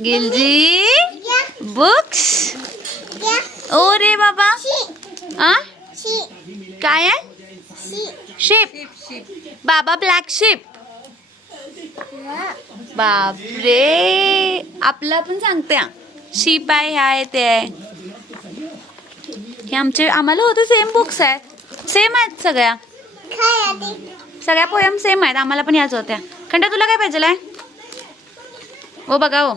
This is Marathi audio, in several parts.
गिलजी? बुक्स ओ रे बाबा. आ? काय आहे? शिप बाबा ब्लॅक शिप बापरे. आपला पण सांगते हा. शिप आहे ह्या आहे ते आहे. हे आमचे आम्हाला होते सेम बुक्स आहेत. सेम आहेत सगळ्या. सगळ्या पोयम सेम आहेत. आम्हाला पण याच होत्या. खंडा तुला काय पाहिजे आहे? ओ बघा हो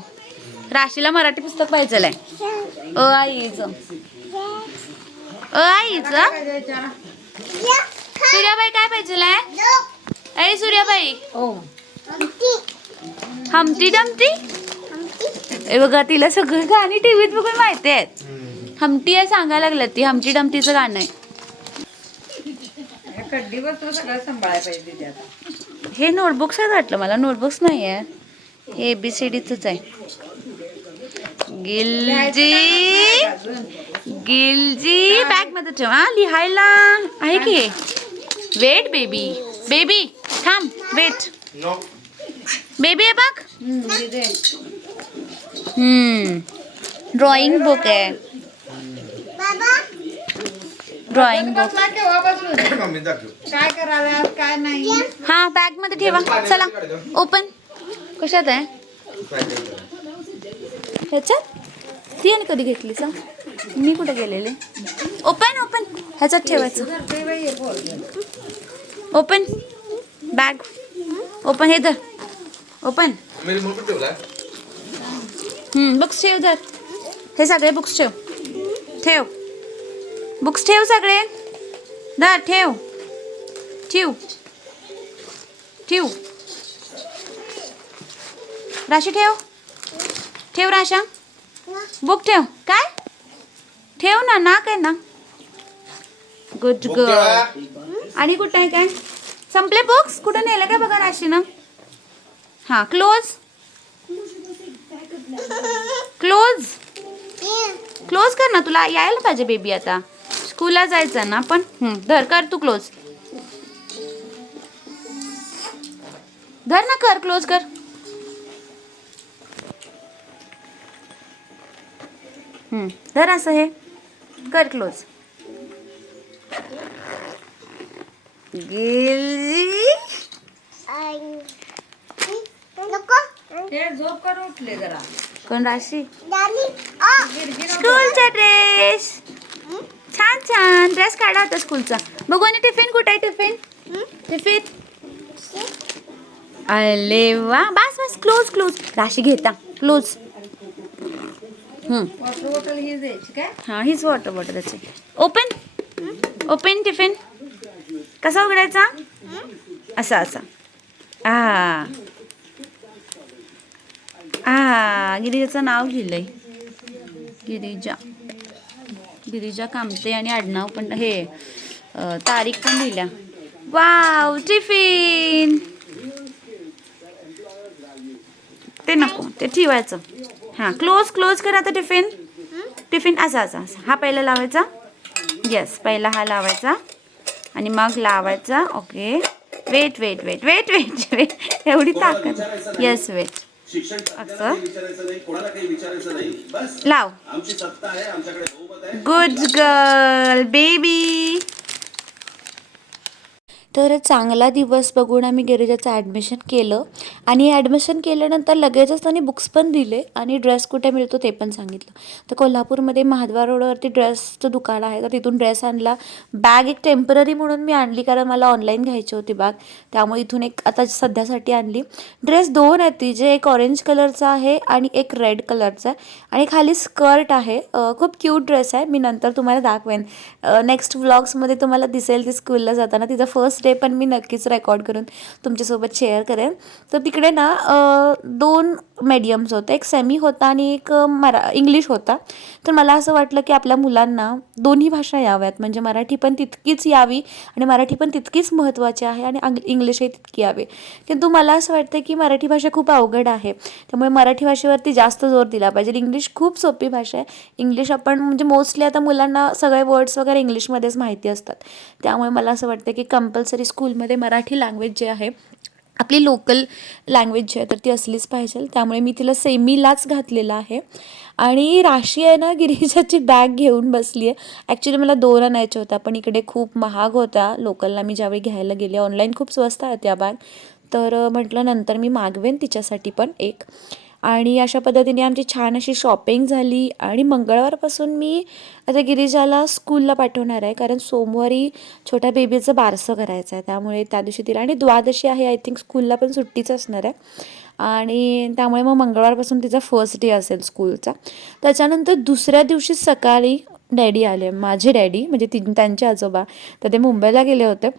राशीला मराठी पुस्तक पाहिजे आहे अ आईच. अ आईच? सूर्याबाई काय पाहिजे आहे ए सूर्याबाई. हमटी डमटी ए बघा तिला सगळं गाणी टीव्हीत बघून माहिती आहेत. हमटी आहे सांगायला लागलं ती हमटी डमटीचं गाणं आहे. हे नोटबुक्स आहेत वाटलं मला नोटबुक्स नाही आहे हे बी सी डीच आहे. गिलजी। गिलजी बॅग मध्ये ठेव हा लिहायला आहे की वेट बेबी बेबी। थांब वेट बेबी आहे बघ हम्म ड्रॉइंग बुक आहे ड्रॉइंग बुक काय करायला काय नाही. हा बॅग मध्ये ठेवा। चला। ओपन कशात आहे ह्याच्यात ती आणि कधी घेतली सांग? मी कुठे गेलेले? ओपन ओपन ह्याच्यात ठेवायचं. ओपन बॅग ओपन हे धर. ओपन बुक्स ठेव धर हे सगळे बुक्स ठेव. ठेव. बुक्स ठेव सगळे. धर ठेव. ठेव. ठेव. राशी ठेव. ठेव राशा. बुक ठेव. काय? ठेव ना ना. काय ना गुड ठेवा. आणि कुठं आहे काय? संपले बुक्स कुठं नेलं काय बघा राशीनं हां क्लोज क्लोज क्लोज कर ना तुला यायला पाहिजे बेबी आता. स्कूलला जायचं ना पण हं, धर कर तू क्लोज धर ना कर क्लोज कर. धर असं हे. कर क्लोज गिलजी ते झोप कर उठले जरा. कोण राशी? स्कूलचा ड्रेस. छान छान. ड्रेस काढा होता स्कूलचा. बघू आणि टिफिन कुठे आहे टिफिन? टिफिन. अरे वा. बस बस. क्लोज क्लोज राशी घेता. क्लोज वॉटर बॉटल द्यायची काय? हां हीच वॉटर बॉटल त्याची ओपन? Open tiffin? कसा उघडायचा? असा असा. आ. आ गिरिजाचं नाव लिहिलंय. गिरिजा. गिरिजा कामते आणि आडनाव पण हे तारीख पण लिहिल्या. Wow tiffin! ते नको ते ठेवायचं. हां क्लोज क्लोज करा आता टिफिन टिफिन असा असा असा. हा पहिला लावायचा. येस पहिला हा लावायचा. आणि मग लावायचा okay wait wait wait wait wait wait एवढी ताकद. येस वेट लाव. गुड गर्ल बेबी तर चांगला दिवस बघून आम्ही गिरिजाचं ॲडमिशन केलं. आणि ॲडमिशन केल्यानंतर लगेचच त्यांनी बुक्स पण दिले आणि ड्रेस कुठे मिळतो ते पण सांगितलं. तर कोल्हापूरमध्ये महाद्वार रोडवरती ड्रेसचं दुकान आहे. तर तिथून ड्रेस आणला. बॅग एक टेंपररी म्हणून मी आणली कारण मला ऑनलाईन घ्यायची होती बॅग त्यामुळे इथून एक आता सध्यासाठी आणली. ड्रेस दोन आहेत जे एक ऑरेंज कलरचा आहे आणि एक रेड कलरचा आहे. आणि खाली स्कर्ट आहे. खूप क्यूट ड्रेस आहे. मी नंतर तुम्हाला दाखवेन. नेक्स्ट व्लॉग्समध्ये तुम्हाला दिसेल ती स्कूलला जाताना. तिचा फर्स्ट ते पण मी नक्कीच रेकॉर्ड करून तुमच्यासोबत शेअर करेन. तर तिकडे ना दोन मीडियम्स होते. एक सेमी होता आणि एक मरा इंग्लिश होता. तर मला असं वाटलं की आपल्या मुलांना दोन्ही भाषा याव्यात. म्हणजे मराठी पण तितकीच यावी आणि मराठी पण तितकीच महत्त्वाची आहे आणि इंग्लिशही तितकी यावी. किंतु मला असं वाटतं की मराठी भाषा खूप अवघड आहे. त्यामुळे मराठी भाषेवरती जास्त जोर दिला पाहिजे. इंग्लिश खूप सोपी भाषा आहे. इंग्लिश आपण म्हणजे मोस्टली आता मुलांना सगळे वर्ड्स वगैरे इंग्लिशमध्येच माहिती असतात. त्यामुळे मला असं वाटतं की कंपल्सरी स्कूलमध्ये मराठी लँग्वेज जे आहे आपली लोकल लँग्वेज जी आहे तर ती असलीच पाहिजे त्यामुळे मी तिला सेमीलाच घातलेलं आहे. आणि राशी आहे ना गिरीजाची बॅग घेऊन बसली आहे. ॲक्च्युली मला दोन आणायच्या होत्या पण इकडे खूप महाग होत्या लोकलला मी ज्यावेळी घ्यायला गेले ऑनलाईन खूप स्वस्त आहे त्या बॅग तर म्हटलं नंतर मी मागवेन तिच्यासाठी पण एक. आणि अशा पद्धतीने आमची छान अशी शॉपिंग झाली. आणि मंगळवारपासून मी आता गिरिजाला स्कूलला पाठवणार आहे. कारण सोमवारी छोट्या बेबीचं बारसं करायचं आहे. त्यामुळे त्या दिवशी तिला आणि द्वादशी आहे आय थिंक स्कूलला पण सुट्टीच असणार आहे. आणि त्यामुळे मग मंगळवारपासून तिचा फर्स्ट डे असेल स्कूलचा त्याच्यानंतर दुसऱ्या दिवशी सकाळी डॅडी आले. माझे डॅडी म्हणजे ती त्यांचे आजोबा. तर ते मुंबईला गेले होते.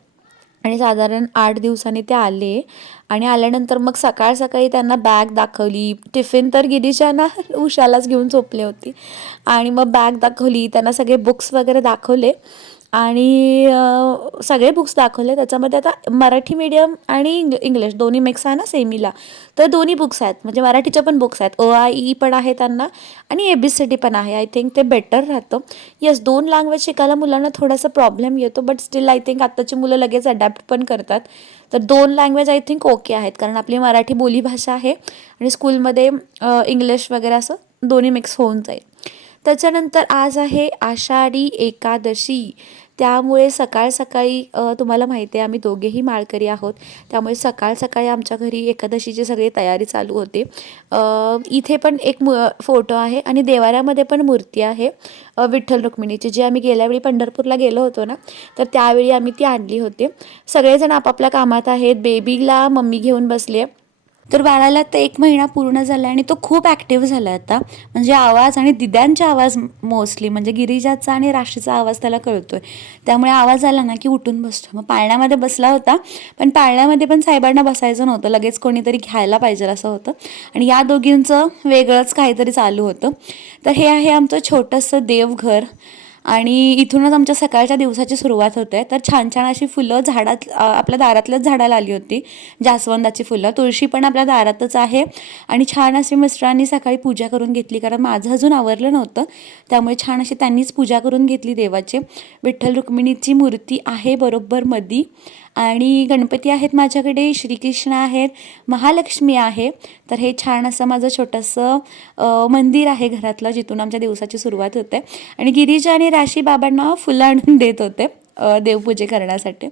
आणि साधारण आठ दिवसांनी ते आले आणि आल्यानंतर मग सकाळ सकाळी त्यांना बॅग दाखवली. टिफिन तर गिरीच्या ना उशालाच घेऊन झोपली होती. आणि मग बॅग दाखवली त्यांना सगळे बुक्स वगैरे दाखवले. आणि सगळे बुक्स दाखवले. त्याच्यामध्ये आता मराठी मीडियम आणि इंग इंग्लिश दोन्ही मिक्स आहे ना सेमीला तर दोन्ही बुक्स आहेत. म्हणजे मराठीच्या पण बुक्स आहेत. अ आय ई पण आहे त्यांना आणि ए बी सी डी पण आहे. आय थिंक ते बेटर राहतं. येस दोन लँग्वेज शिकायला मुलांना थोडासा प्रॉब्लेम येतो बट स्टील आय थिंक आत्ताची मुलं लगेच अडॅप्ट पण करतात. तर दोन लँग्वेज आय थिंक ओके आहेत. कारण आपली मराठी बोलीभाषा आहे आणि स्कूलमध्ये इंग्लिश वगैरे असं दोन्ही मिक्स होऊन जाईल. त्याच्यानंतर आज आहे आषाढी एकादशी. त्यामुळे सकाळ सकाळी तुम्हाला माहिती आहे आम्ही दोघेही माळकरी आहोत. त्यामुळे सकाळ सकाळी आमच्या घरी एकादशीची सगळी तयारी चालू होते. इथे पण एक मु फोटो आहे आणि देवाऱ्यामध्ये पण मूर्ती आहे विठ्ठल रुक्मिणीची जी आम्ही गेल्यावेळी पंढरपूरला गेलो होतो ना तर त्यावेळी आम्ही ती आणली होती. सगळेजण आपापल्या कामात आहेत. बेबीला मम्मी घेऊन बसली आहे. तर बाळाला तर एक महिना पूर्ण झाला आणि तो खूप ॲक्टिव्ह झाला आता. म्हणजे आवाज आणि दिद्यांचा आवाज मोस्टली म्हणजे गिरिजाचा आणि राशीचा आवाज त्याला कळतोय. त्यामुळे आवाज आला ना की उठून बसतो मग पाळण्यामध्ये बसला होता पण पाळण्यामध्ये पण साहेबांना बसायचं नव्हतं. लगेच कोणीतरी घ्यायला पाहिजे असं होतं. आणि या दोघींचं वेगळंच काहीतरी चालू होतं. तर हे आहे आमचं छोटंसं देवघर. आणि इथूनच आमच्या सकाळच्या दिवसाची सुरुवात होते. तर छान छान अशी फुलं झाडात आपल्या दारातल्याच झाडाला आली होती. जास्वंदाची फुलं. तुळशी पण आपल्या दारातच आहे. आणि छान अशी मिस्टरांनी सकाळी पूजा करून घेतली. कारण माझं अजून आवरलं नव्हतं. त्यामुळे छान अशी त्यांनीच पूजा करून घेतली देवाची. विठ्ठल रुक्मिणीची मूर्ती आहे बरोबर मधी. आणि गणपती आहेत माझ्याकडे श्रीकृष्ण आहेत महालक्ष्मी आहे. तर हे छान असं माझं छोटंसं मंदिर आहे घरातलं जिथून आमच्या दिवसाची सुरुवात होते. आणि गिरीजा आणि राशी बाबांना फुलं आणून देत होते देवपूजे करण्यासाठी.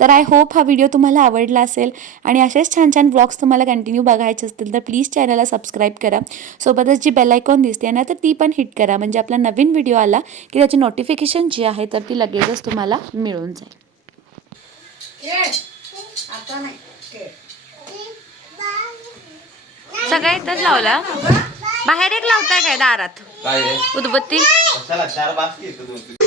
तर आय होप हा व्हिडिओ तुम्हाला आवडला असेल. आणि असेच छान छान ब्लॉग्स तुम्हाला कंटिन्यू बघायचे असतील तर प्लीज चॅनलला सबस्क्राईब करा. सोबतच जी बेल आयकॉन दिसते ना तर ती पण हिट करा. म्हणजे आपला नवीन व्हिडिओ आला की त्याची नोटिफिकेशन जी आहे तर ती लगेचच तुम्हाला मिळून जाईल. आता नाही खेळ. सगळ्या इथंच लावला? बाहेर एक लावताय काय दारात? काय रे? उदबत्ती? कशाला चार बास की येतो दोन